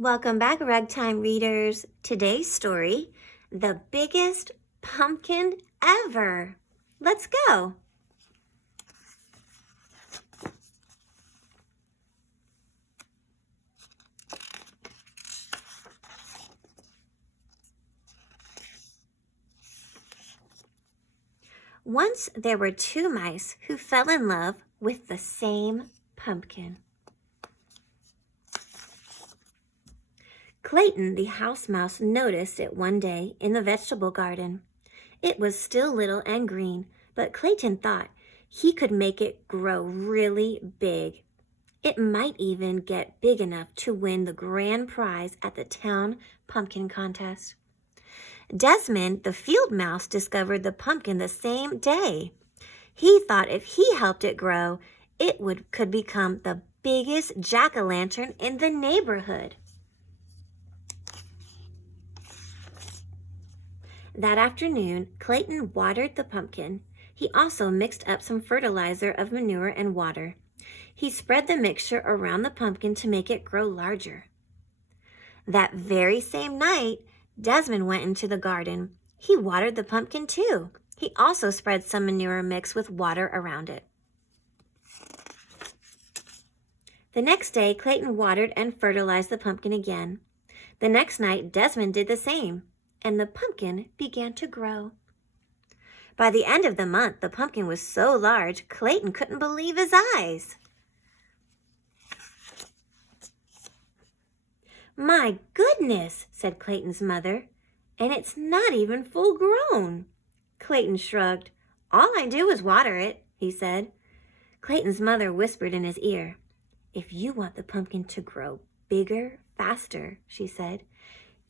Welcome back, Ragtime readers. Today's story, The Biggest Pumpkin Ever. Let's go. Once there were two mice who fell in love with the same pumpkin. Clayton the house mouse noticed it one day in the vegetable garden. It was still little and green, but Clayton thought he could make it grow really big. It might even get big enough to win the grand prize at the town pumpkin contest. Desmond the field mouse discovered the pumpkin the same day. He thought if he helped it grow, it could become the biggest jack-o'-lantern in the neighborhood. That afternoon, Clayton watered the pumpkin. He also mixed up some fertilizer of manure and water. He spread the mixture around the pumpkin to make it grow larger. That very same night, Desmond went into the garden. He watered the pumpkin too. He also spread some manure mix with water around it. The next day, Clayton watered and fertilized the pumpkin again. The next night, Desmond did the same, and the pumpkin began to grow. By the end of the month, the pumpkin was so large, Clayton couldn't believe his eyes. "My goodness," said Clayton's mother, "and it's not even full grown." Clayton shrugged. "All I do is water it," he said. Clayton's mother whispered in his ear. "If you want the pumpkin to grow bigger, faster," she said,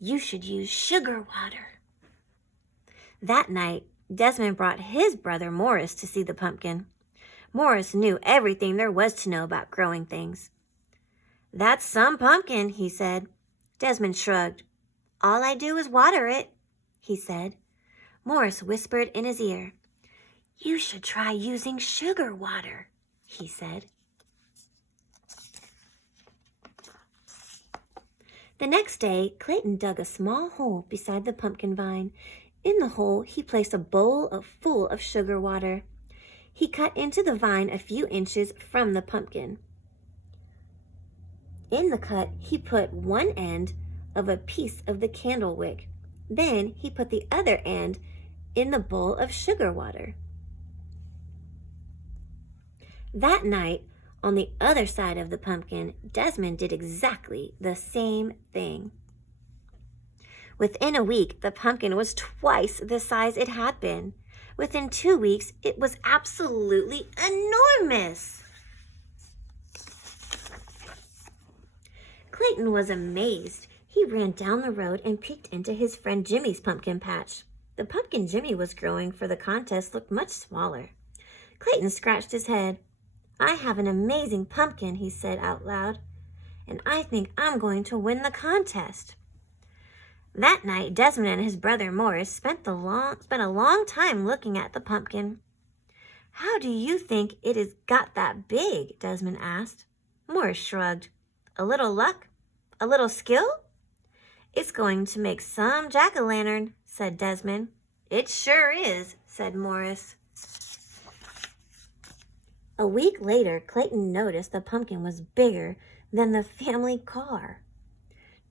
"you should use sugar water." That night, Desmond brought his brother Morris to see the pumpkin. Morris knew everything there was to know about growing things. "That's some pumpkin," he said. Desmond shrugged. "All I do is water it," he said. Morris whispered in his ear. "You should try using sugar water," he said. The next day, Clayton dug a small hole beside the pumpkin vine. In the hole, he placed a bowl full of sugar water. He cut into the vine a few inches from the pumpkin. In the cut, he put one end of a piece of the candle wick. Then he put the other end in the bowl of sugar water. That night, on the other side of the pumpkin, Desmond did exactly the same thing. Within a week, the pumpkin was twice the size it had been. Within 2 weeks, it was absolutely enormous. Clayton was amazed. He ran down the road and peeked into his friend Jimmy's pumpkin patch. The pumpkin Jimmy was growing for the contest looked much smaller. Clayton scratched his head. "I have an amazing pumpkin," he said out loud, "and I think I'm going to win the contest." That night, Desmond and his brother Morris spent a long time looking at the pumpkin. "How do you think it has got that big?" Desmond asked. Morris shrugged. "A little luck? A little skill?" "It's going to make some jack-o'-lantern," said Desmond. "It sure is," said Morris. A week later, Clayton noticed the pumpkin was bigger than the family car.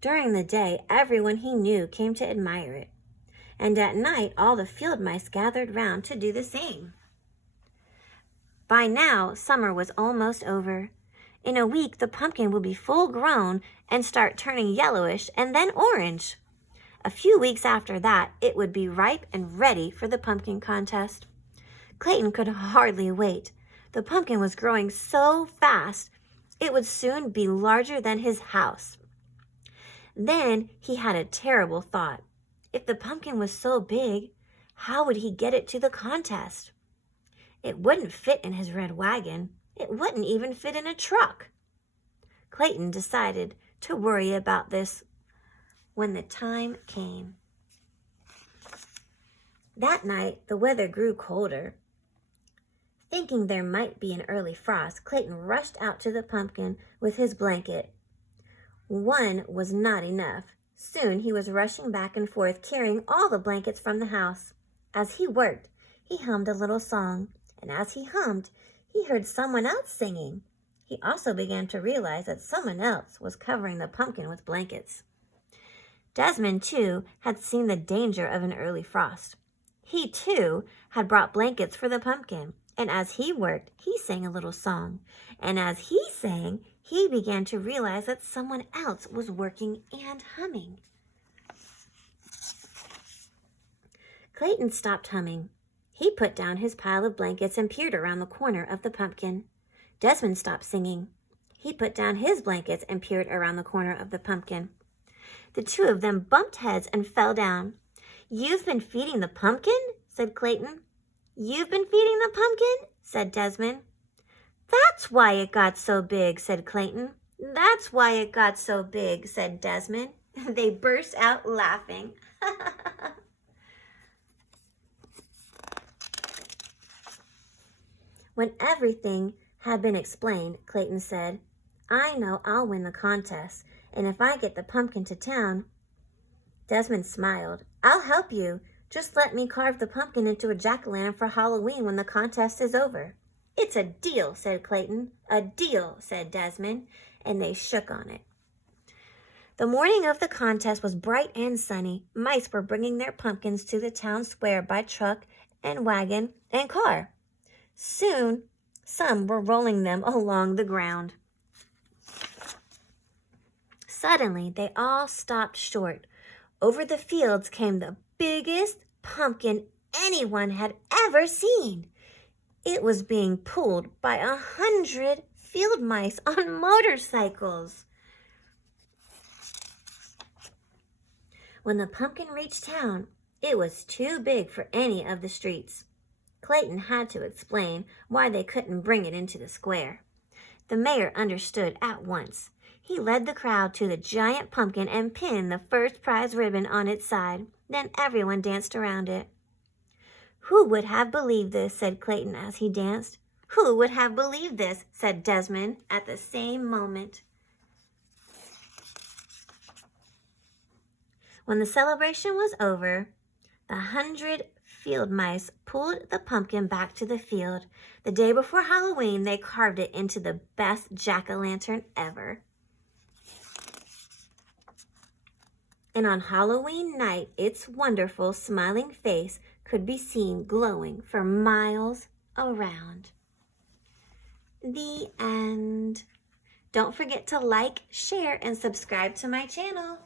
During the day, everyone he knew came to admire it, and at night all the field mice gathered round to do the same. By now, summer was almost over. In a week, the pumpkin would be full grown and start turning yellowish and then orange. A few weeks after that, it would be ripe and ready for the pumpkin contest. Clayton could hardly wait. The pumpkin was growing so fast, it would soon be larger than his house. Then he had a terrible thought. If the pumpkin was so big, how would he get it to the contest? It wouldn't fit in his red wagon. It wouldn't even fit in a truck. Clayton decided to worry about this when the time came. That night, the weather grew colder. Thinking there might be an early frost, Clayton rushed out to the pumpkin with his blanket. One was not enough. Soon he was rushing back and forth, carrying all the blankets from the house. As he worked, he hummed a little song, and as he hummed, he heard someone else singing. He also began to realize that someone else was covering the pumpkin with blankets. Desmond, too, had seen the danger of an early frost. He, too, had brought blankets for the pumpkin, and as he worked, he sang a little song. And as he sang, he began to realize that someone else was working and humming. Clayton stopped humming. He put down his pile of blankets and peered around the corner of the pumpkin. Desmond stopped singing. He put down his blankets and peered around the corner of the pumpkin. The two of them bumped heads and fell down. "You've been feeding the pumpkin?" said Clayton. "You've been feeding the pumpkin?" said Desmond. "That's why it got so big," said Clayton. "That's why it got so big," said Desmond. They burst out laughing. When everything had been explained, Clayton said, "I know I'll win the contest, and if I get the pumpkin to town..." Desmond smiled. "I'll help you. Just let me carve the pumpkin into a jack-o'-lantern for Halloween when the contest is over." "It's a deal," said Clayton. "A deal," said Desmond, and they shook on it. The morning of the contest was bright and sunny. Mice were bringing their pumpkins to the town square by truck and wagon and car. Soon, some were rolling them along the ground. Suddenly, they all stopped short. Over the fields came the biggest pumpkin anyone had ever seen. It was being pulled by 100 field mice on motorcycles. When the pumpkin reached town, it was too big for any of the streets. Clayton had to explain why they couldn't bring it into the square. The mayor understood at once. He led the crowd to the giant pumpkin and pinned the first prize ribbon on its side. Then everyone danced around it. "Who would have believed this?" said Clayton as he danced. "Who would have believed this?" said Desmond at the same moment. When the celebration was over, the 100 field mice pulled the pumpkin back to the field. The day before Halloween, they carved it into the best jack-o'-lantern ever. And on Halloween night, its wonderful smiling face could be seen glowing for miles around. The end. Don't forget to like, share, and subscribe to my channel.